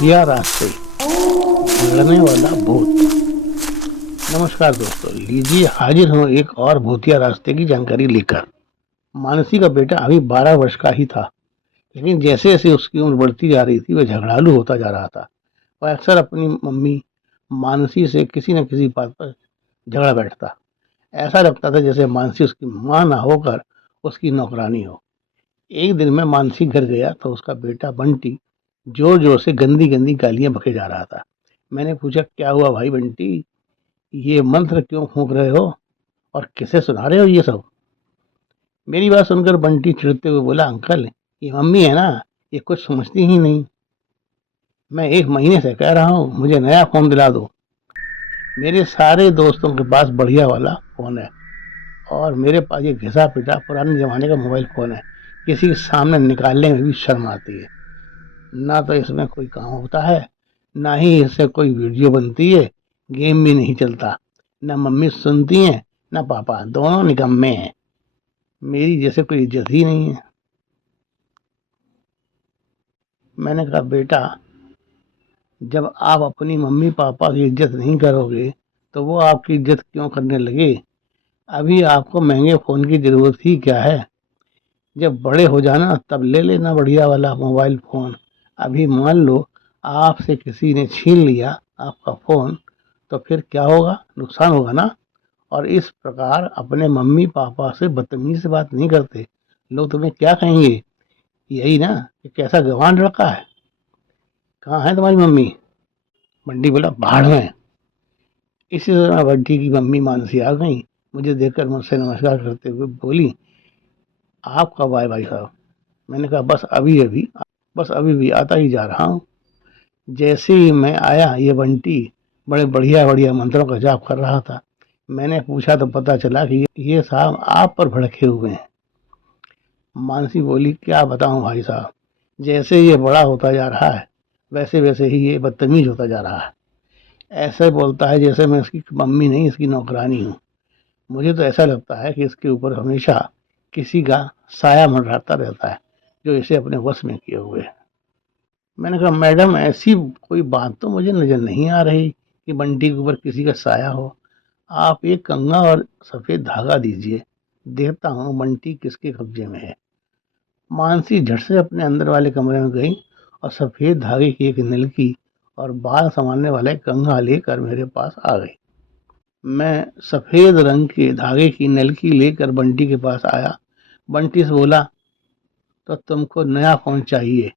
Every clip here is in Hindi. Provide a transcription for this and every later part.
भूतिया रास्ते, झगड़ने वाला भूत। नमस्कार दोस्तों, लीजिए हाजिर हूँ एक और भूतिया रास्ते की जानकारी लेकर। मानसी का बेटा अभी 12 वर्ष का ही था, लेकिन जैसे जैसे उसकी उम्र बढ़ती जा रही थी वह झगड़ालू होता जा रहा था। वह अक्सर अपनी मम्मी मानसी से किसी न किसी बात पर झगड़ा बैठता। ऐसा लगता था जैसे मानसी उसकी माँ ना होकर उसकी नौकरानी हो। एक दिन मैं मानसी घर गया तो उसका बेटा बंटी जोर जोर से गंदी गंदी गालियां बके जा रहा था। मैंने पूछा, क्या हुआ भाई बंटी, ये मंत्र क्यों फूंक रहे हो और किसे सुना रहे हो ये सब? मेरी बात सुनकर बंटी चिढ़ते हुए बोला, अंकल ये मम्मी है ना, ये कुछ समझती ही नहीं। मैं 1 महीने से कह रहा हूँ मुझे नया फोन दिला दो। मेरे सारे दोस्तों के पास बढ़िया वाला फोन है और मेरे पास ये घिसा पिटा पुराने जमाने का मोबाइल फोन है। किसी के सामने निकालने में भी शर्म आती है। ना तो इसमें कोई काम होता है, ना ही इससे कोई वीडियो बनती है। गेम भी नहीं चलता। ना मम्मी सुनती हैं, ना पापा, दोनों निकम्मे हैं। मेरी जैसे कोई इज्जत ही नहीं है। मैंने कहा, बेटा जब आप अपनी मम्मी पापा की इज्जत नहीं करोगे तो वो आपकी इज्जत क्यों करने लगे? अभी आपको महंगे फोन की जरूरत ही क्या है? जब बड़े हो जाना तब ले लेना बढ़िया वाला मोबाइल फोन। अभी मान लो आपसे किसी ने छीन लिया आपका फोन, तो फिर क्या होगा? नुकसान होगा ना। और इस प्रकार अपने मम्मी पापा से बदतमीजी से बात नहीं करते। लोग तुम्हें क्या कहेंगे? यही ना कि कैसा गंवार लड़का है। कहाँ है तुम्हारी मम्मी? बंटी बोला, भाड़ में। इसी तरह बंटी की मम्मी मानसी आ गई। मुझे देखकर मुझसे नमस्कार करते हुए बोली, आप कब आए भाई साहब? मैंने कहा, बस अभी भी आता ही जा रहा हूँ। जैसे ही मैं आया ये बंटी बड़े बढ़िया बढ़िया मंत्रों का जाप कर रहा था। मैंने पूछा तो पता चला कि ये साहब आप पर भड़के हुए हैं। मानसी बोली, क्या बताऊं भाई साहब, जैसे ये बड़ा होता जा रहा है वैसे वैसे ही ये बदतमीज होता जा रहा है। ऐसे बोलता है जैसे मैं इसकी मम्मी नहीं इसकी नौकरानी हूँ। मुझे तो ऐसा लगता है कि इसके ऊपर हमेशा किसी का साया मंडराता रहता है जो इसे अपने वश में किए हुए है। मैंने कहा, मैडम ऐसी कोई बात तो मुझे नजर नहीं आ रही कि बंटी के ऊपर किसी का साया हो। आप एक कंघा और सफेद धागा दीजिए, देखता हूँ बंटी किसके कब्जे में है। मानसी झट से अपने अंदर वाले कमरे में गई और सफेद धागे की एक नलकी और बाल संभालने वाला एक कंघा लेकर मेरे पास आ गई। मैं सफेद रंग के धागे की नलकी लेकर बंटी के पास आया। बंटी से बोला, तो तुमको नया फोन चाहिए?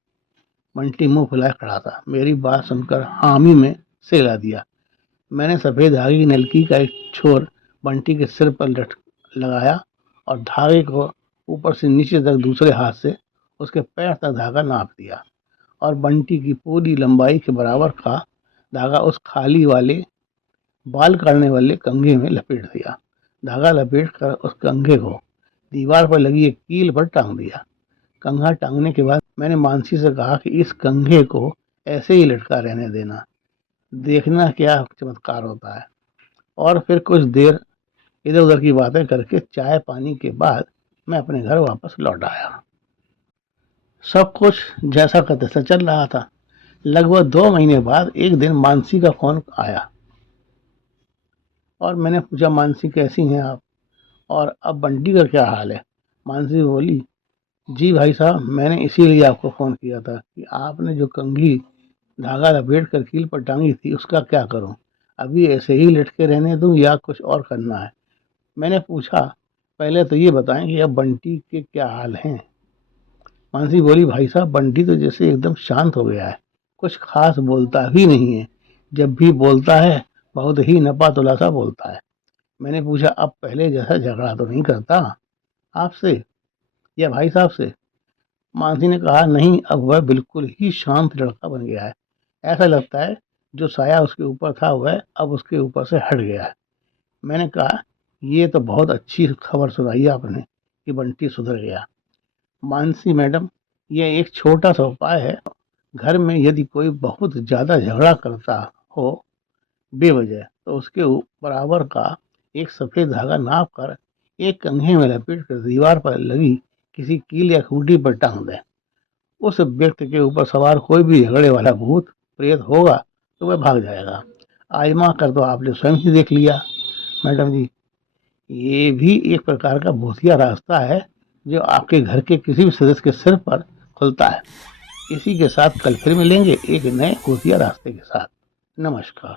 बंटी मुंह फुलाए खड़ा था। मेरी बात सुनकर हामी में सिला दिया। मैंने सफेद धागे की नलकी का एक छोर बंटी के सिर पर लगाया और धागे को ऊपर से नीचे तक दूसरे हाथ से उसके पैर तक धागा नाप दिया और बंटी की पूरी लंबाई के बराबर का धागा उस खाली वाले बाल काटने वाले कंघे में लपेट दिया। धागा लपेट कर उस कंघे को दीवार पर लगी एक कील पर टांग दिया। कंघा टांगने के बाद मैंने मानसी से कहा कि इस कंघे को ऐसे ही लटका रहने देना, देखना क्या चमत्कार होता है। और फिर कुछ देर इधर उधर की बातें करके चाय पानी के बाद मैं अपने घर वापस लौट आया। सब कुछ जैसा का तैसा चल रहा था। लगभग 2 महीने बाद एक दिन मानसी का फोन आया और मैंने पूछा, मानसी कैसी हैं आप और अब बंटी का क्या हाल है? मानसी बोली, जी भाई साहब, मैंने इसीलिए आपको फ़ोन किया था कि आपने जो कंघी धागा लपेट कर कील पर टांगी थी उसका क्या करूं? अभी ऐसे ही लटके रहने दूं या कुछ और करना है? मैंने पूछा, पहले तो ये बताएं कि अब बंटी के क्या हाल हैं? मानसी बोली, भाई साहब बंटी तो जैसे एकदम शांत हो गया है, कुछ खास बोलता भी नहीं है। जब भी बोलता है बहुत ही नपा तुला सा बोलता है। मैंने पूछा, अब पहले जैसा झगड़ा तो नहीं करता आपसे या भाई साहब से? मानसी ने कहा, नहीं, अब वह बिल्कुल ही शांत लड़का बन गया है। ऐसा लगता है जो साया उसके ऊपर था वह अब उसके ऊपर से हट गया है। मैंने कहा, ये तो बहुत अच्छी खबर सुनाई आपने कि बंटी सुधर गया। मानसी मैडम, यह एक छोटा सा उपाय है। घर में यदि कोई बहुत ज्यादा झगड़ा करता हो बेवजह, तो उसके बराबर का एक सफेद धागा नाप कर एक कंघे में लपेट कर दीवार पर लगी किसी कील या खूंटी पर टांग दें। उस व्यक्ति के ऊपर सवार कोई भी झगड़े वाला भूत प्रेत होगा तो वह भाग जाएगा। आजमा कर तो आपने स्वयं ही देख लिया मैडम जी। ये भी एक प्रकार का भूतिया रास्ता है जो आपके घर के किसी भी सदस्य के सिर पर खुलता है। इसी के साथ कल फिर मिलेंगे एक नए भूतिया रास्ते के साथ। नमस्कार।